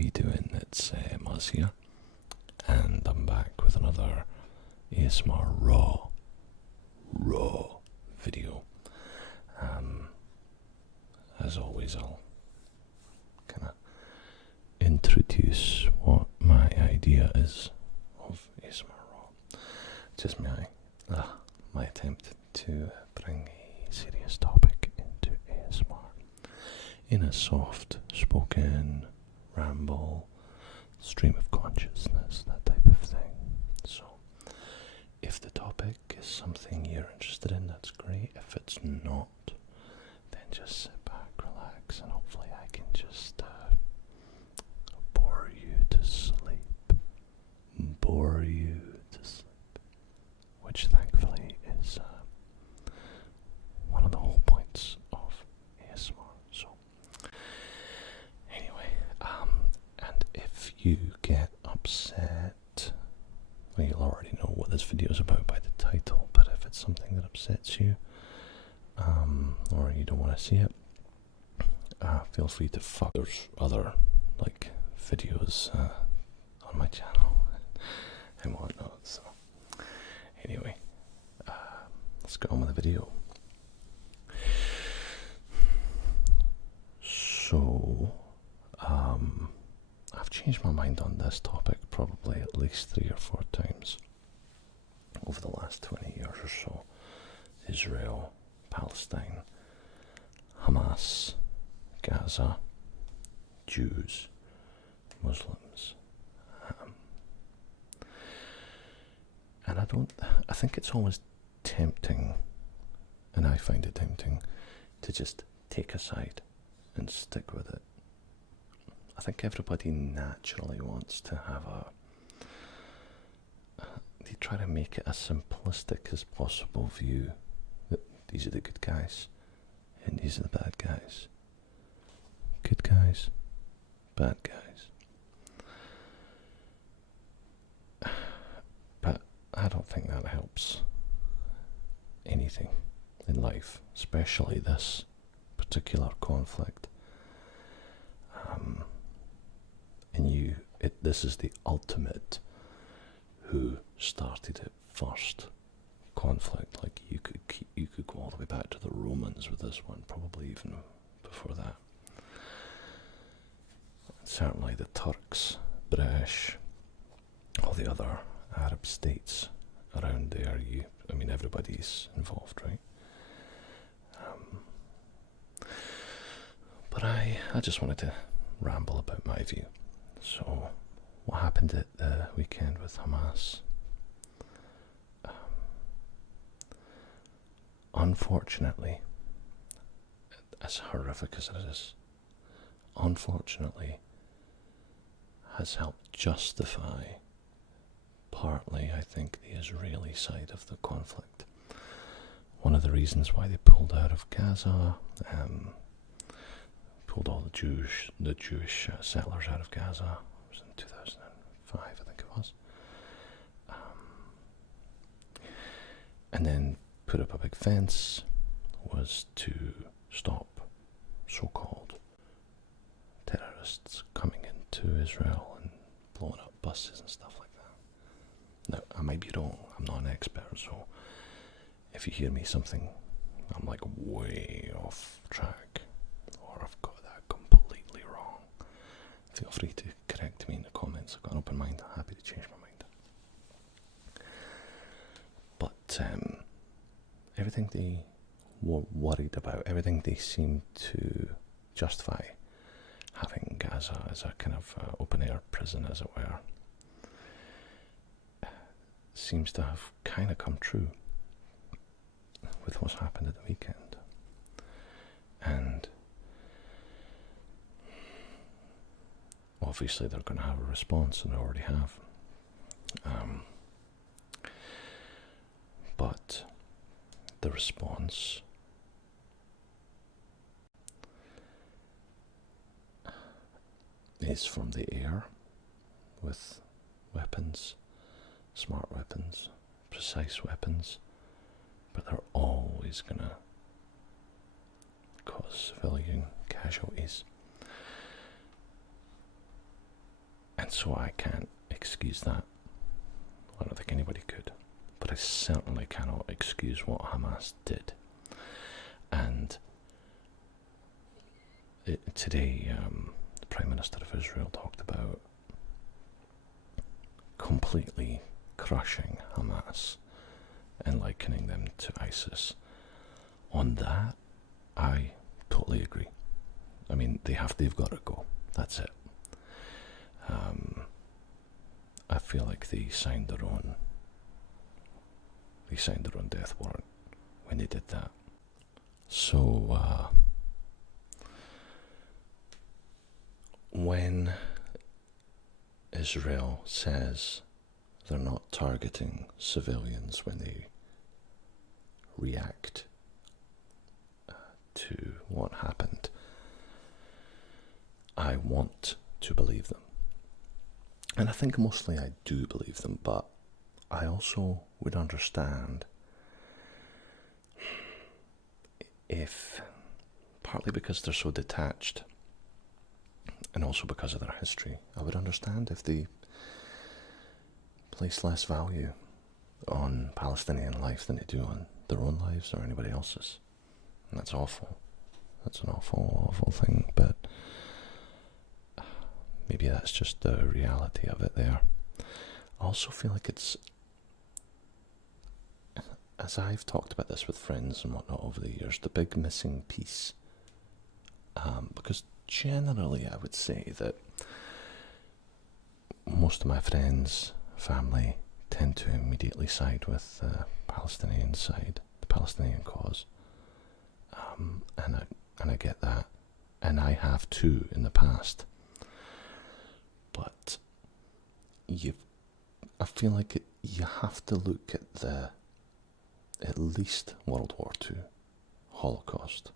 you doing? It's Muzz here, and I'm back with another ASMR raw video. As always, I'll kind of introduce what my idea is of ASMR raw. Just my attempt to bring a serious topic into ASMR in a soft spoken ramble, stream of consciousness, that type of thing. So if the topic is something you're interested in, that's great. If it's not, then just sit back, relax, and hopefully I can just bore you to sleep. Bore you to sleep, which thankfully is one of the whole points of ASMR. So anyway, and if you get upset, well, you'll already know what this video is about by the title, but if it's something that upsets you, or you don't want to see it, feel free to fuck. There's other like videos on my channel and whatnot. So anyway, let's get on with the video. So I've changed my mind on this topic probably at least 3 or 4 times over the last 20 years or so. Israel, Palestine, Hamas, Gaza, Jews, Muslims. And I think it's always tempting, and I find it tempting, to just take a side and stick with it. I think everybody naturally wants to have they try to make it as simplistic as possible view that these are the good guys and these are the bad guys. Good guys, bad guys. But I don't think that helps anything in life, especially this particular conflict. And this is the ultimate who started it first conflict. Like you could go all the way back to the Romans with this one, probably even before that. Certainly the Turks, British, all the other Arab states around there. Everybody's involved, right? But I just wanted to ramble about my view. So, what happened at the weekend with Hamas? Unfortunately, as horrific as it is, unfortunately, has helped justify partly, I think, the Israeli side of the conflict. One of the reasons why they pulled out of Gaza, pulled all the Jewish settlers out of Gaza. It was in 2005, I think it was. And then put up a big fence was to stop so-called terrorists coming into Israel and blowing up buses and stuff like that. Now, I might be wrong. I'm not an expert, so if you hear me something, I'm like way off track, or I've got that completely wrong, feel free to correct me in the comments. I've got an open mind. I'm happy to change my mind. But everything they were worried about, everything they seemed to justify having Gaza as a kind of open-air prison, as it were, seems to have kind of come true with what's happened at the weekend. And obviously they're going to have a response, and they already have. But the response is from the air with weapons, smart weapons, precise weapons, but they're always going to cause civilian casualties. And so I can't excuse that. I don't think anybody could. But I certainly cannot excuse what Hamas did. And today, the Prime Minister of Israel talked about completely crushing Hamas and likening them to ISIS. On that, I totally agree. I mean, they've got to go. That's it. I feel like they signed their own death warrant when they did that. So when Israel says they're not targeting civilians when they react to what happened, I want to believe them. And I think mostly I do believe them, but I also would understand if, partly because they're so detached, and also because of their history, I would understand if they place less value on Palestinian life than they do on their own lives or anybody else's. And that's awful. That's an awful, awful thing, but maybe that's just the reality of it there. I also feel like it's, as I've talked about this with friends and whatnot over the years, the big missing piece. Because generally I would say that most of my friends, family, tend to immediately side with the Palestinian side, the Palestinian cause. And I get that. And I have too in the past. But I feel like you have to look at at least World War II, Holocaust,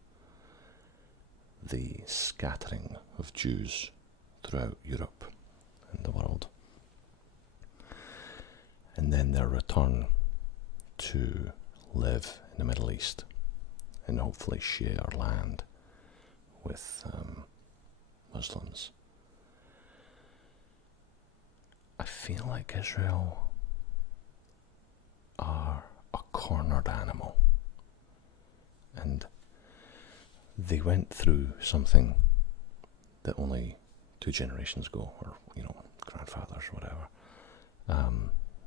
the scattering of Jews throughout Europe and the world, and then their return to live in the Middle East and hopefully share land with Muslims. I feel like Israel are a cornered animal, and they went through something that only 2 generations ago, or grandfathers or whatever.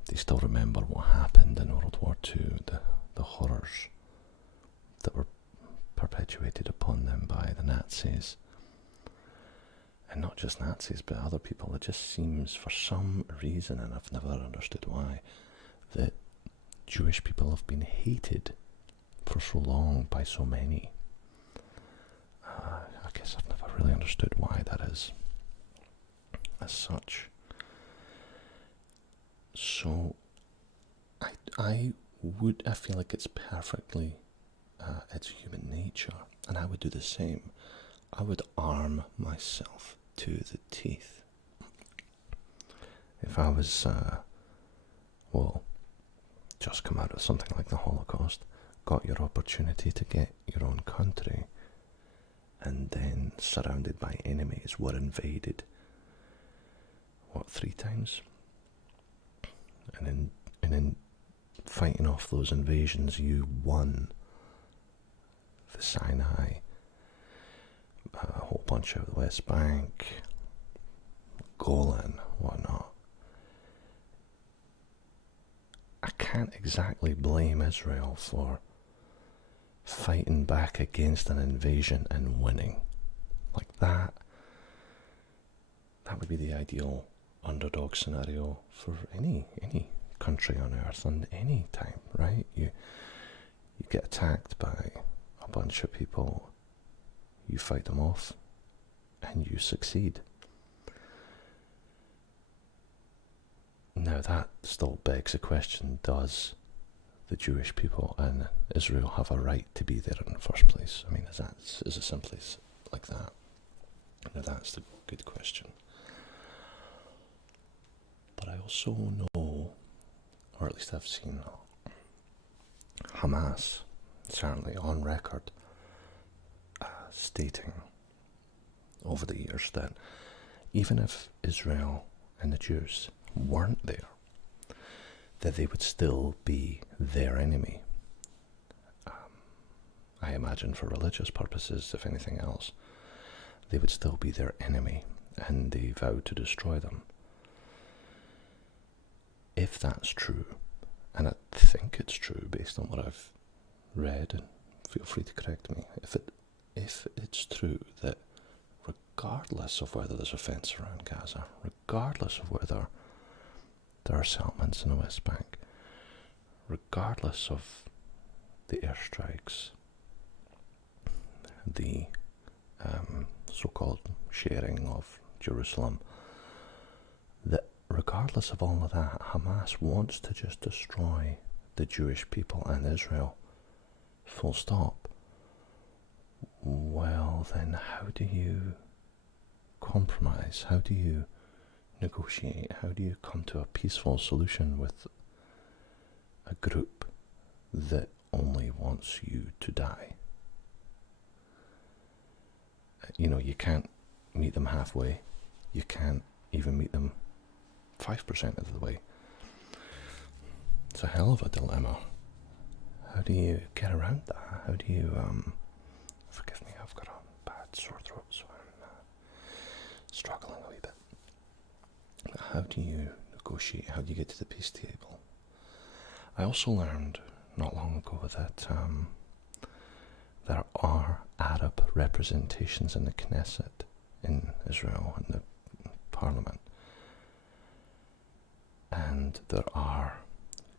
They still remember what happened in World War II, the horrors that were perpetuated upon them by the Nazis. And not just Nazis, but other people. It just seems, for some reason, and I've never understood why, that Jewish people have been hated for so long by so many. I guess I've never really understood why that is, as such. So, I feel like it's perfectly, it's human nature, and I would do the same. I would arm myself to the teeth. If I was, just come out of something like the Holocaust, got your opportunity to get your own country, and then surrounded by enemies, were invaded, 3 times? And in fighting off those invasions, you won the Sinai, a whole bunch of the West Bank, Golan, whatnot. I can't exactly blame Israel for fighting back against an invasion and winning. Like that would be the ideal underdog scenario for any country on earth and any time, right? You get attacked by a bunch of people, you fight them off, and you succeed. Now that still begs the question, does the Jewish people and Israel have a right to be there in the first place? I mean, is it simply like that? Now that's the good question. But I also know, or at least I've seen Hamas, certainly on record, stating over the years that even if Israel and the Jews weren't there, that they would still be their enemy. I imagine for religious purposes, if anything else, they would still be their enemy, and they vowed to destroy them. If that's true, and I think it's true based on what I've read, and feel free to correct me, if it's true that regardless of whether there's a fence around Gaza, regardless of whether there are settlements in the West Bank, regardless of the airstrikes, the so-called sharing of Jerusalem, that regardless of all of that, Hamas wants to just destroy the Jewish people and Israel, full stop. Well, then how do you compromise? How do you negotiate? How do you come to a peaceful solution with a group that only wants you to die? You know, you can't meet them halfway. You can't even meet them 5% of the way. It's a hell of a dilemma. How do you get around that? How do you, forgive me, I've got a bad sore throat, so I'm struggling a wee bit. How do you negotiate? How do you get to the peace table? I also learned not long ago that there are Arab representations in the Knesset in Israel, in the parliament, and there are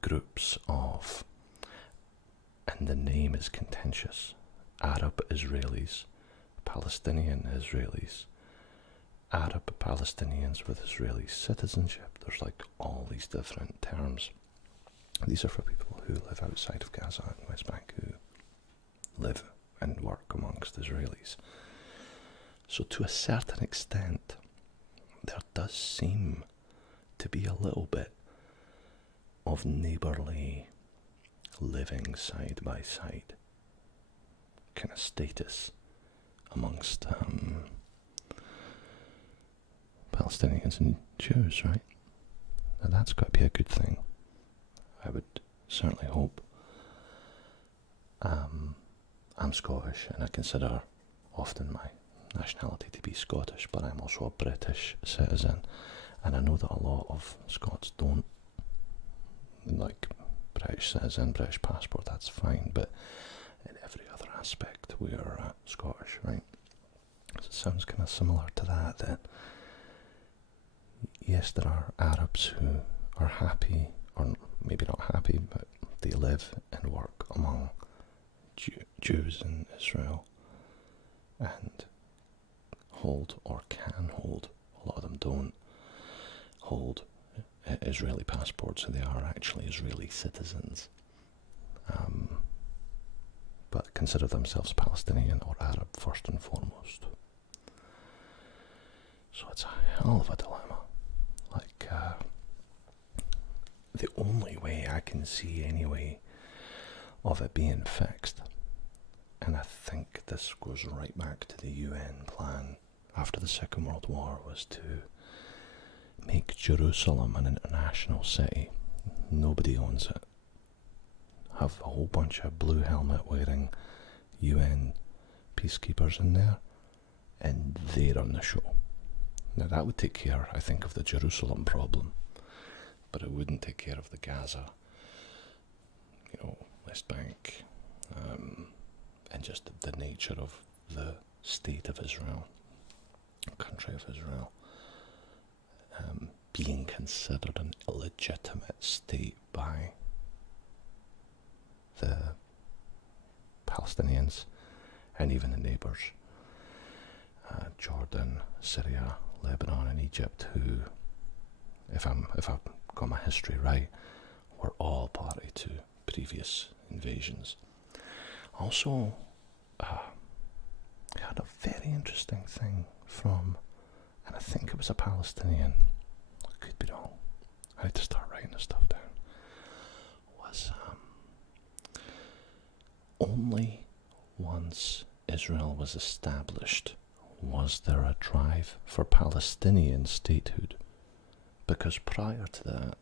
groups of, and the name is contentious, Arab Israelis, Palestinian Israelis, Arab Palestinians with Israeli citizenship. There's like all these different terms. These are for people who live outside of Gaza and West Bank, who live and work amongst Israelis. So to a certain extent, there does seem to be a little bit of neighbourly living side by side kind of status amongst Palestinians and Jews, right? Now that's got to be a good thing. I would certainly hope. I'm Scottish, and I consider often my nationality to be Scottish, but I'm also a British citizen, and I know that a lot of Scots don't like British citizen, British passport. That's fine, but in every other aspect we are Scottish, right? So it sounds kind of similar to that yes, there are Arabs who are happy, or maybe not happy, but they live and work among Jews in Israel and hold, or can hold, a lot of them don't hold Israeli passports, so they are actually Israeli citizens, but consider themselves Palestinian or Arab first and foremost. So it's a hell of a dilemma. Like, the only way I can see anyway of it being fixed, and I think this goes right back to the UN plan after the Second World War, was to make Jerusalem an international city. Nobody owns it. Have a whole bunch of blue helmet wearing UN peacekeepers in there, and they run the show. Now that would take care, I think, of the Jerusalem problem, but it wouldn't take care of the Gaza, West Bank, and just the nature of the state of Israel, country of Israel, being considered an illegitimate state by the Palestinians and even the neighbours, Jordan, Syria, Lebanon and Egypt, who, if I've got my history right, were all party to previous invasions. Also, I had a very interesting thing from, and I think it was a Palestinian, I could be wrong, I had to start writing this stuff down, was only once Israel was established was there a drive for Palestinian statehood Because prior to that,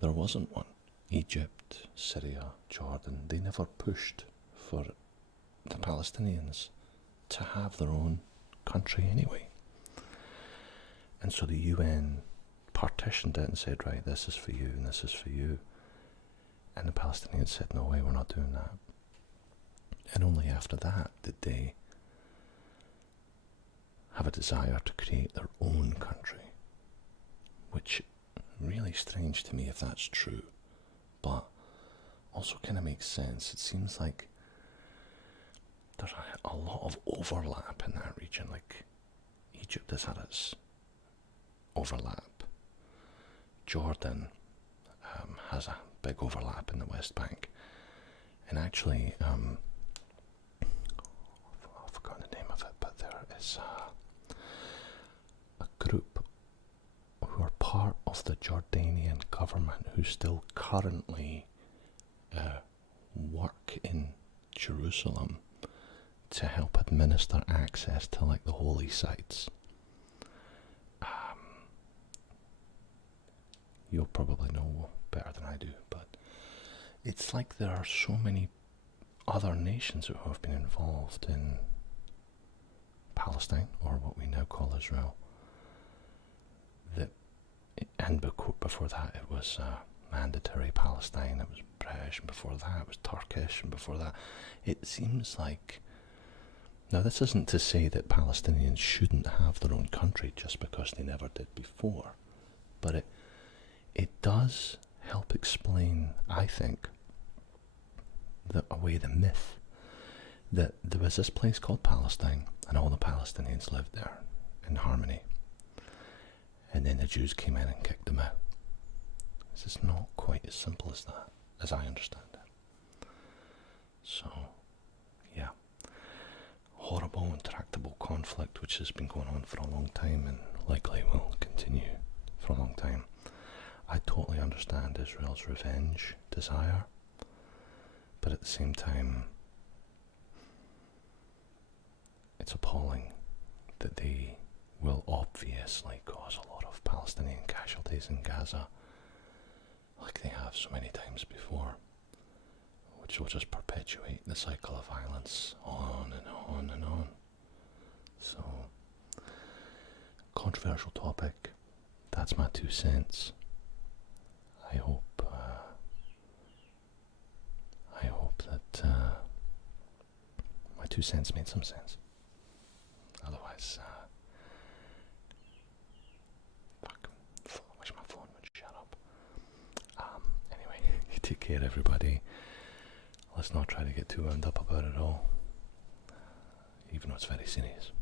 there wasn't one. Egypt, Syria, Jordan, they never pushed for the Palestinians to have their own country anyway. And so the UN partitioned it and said, right, this is for you and this is for you. And the Palestinians said, no way, we're not doing that. And only after that did they have a desire to create their own country, which really strange to me if that's true, but also kind of makes sense. It seems like there's a lot of overlap in that region. Like Egypt has had its overlap. Jordan has a big overlap in the West Bank. And actually, I've forgotten the name of it, but there is a group who are part of the Jordanian government who still currently work in Jerusalem to help administer access to like the holy sites. You'll probably know better than I do, but it's like there are so many other nations who have been involved in Palestine, or what we now call Israel, that, and before that it was mandatory Palestine, it was British, and before that it was Turkish, and before that it seems like, now this isn't to say that Palestinians shouldn't have their own country just because they never did before, but it does help explain, I think, the myth that there was this place called Palestine and all the Palestinians lived there in harmony, and then the Jews came in and kicked them out. It's just not quite as simple as that, as I understand it. So, yeah, horrible, intractable conflict which has been going on for a long time and likely will continue for a long time. I totally understand Israel's revenge desire, but at the same time, it's appalling that they will obviously cause a lot of Palestinian casualties in Gaza, like they have so many times before, which will just perpetuate the cycle of violence on and on and on. So, controversial topic, that's my 2 cents. I hope that my 2 cents made some sense. Otherwise, I wish my phone would shut up. Anyway, you take care, everybody. Let's not try to get too wound up about it all, even though it's very serious.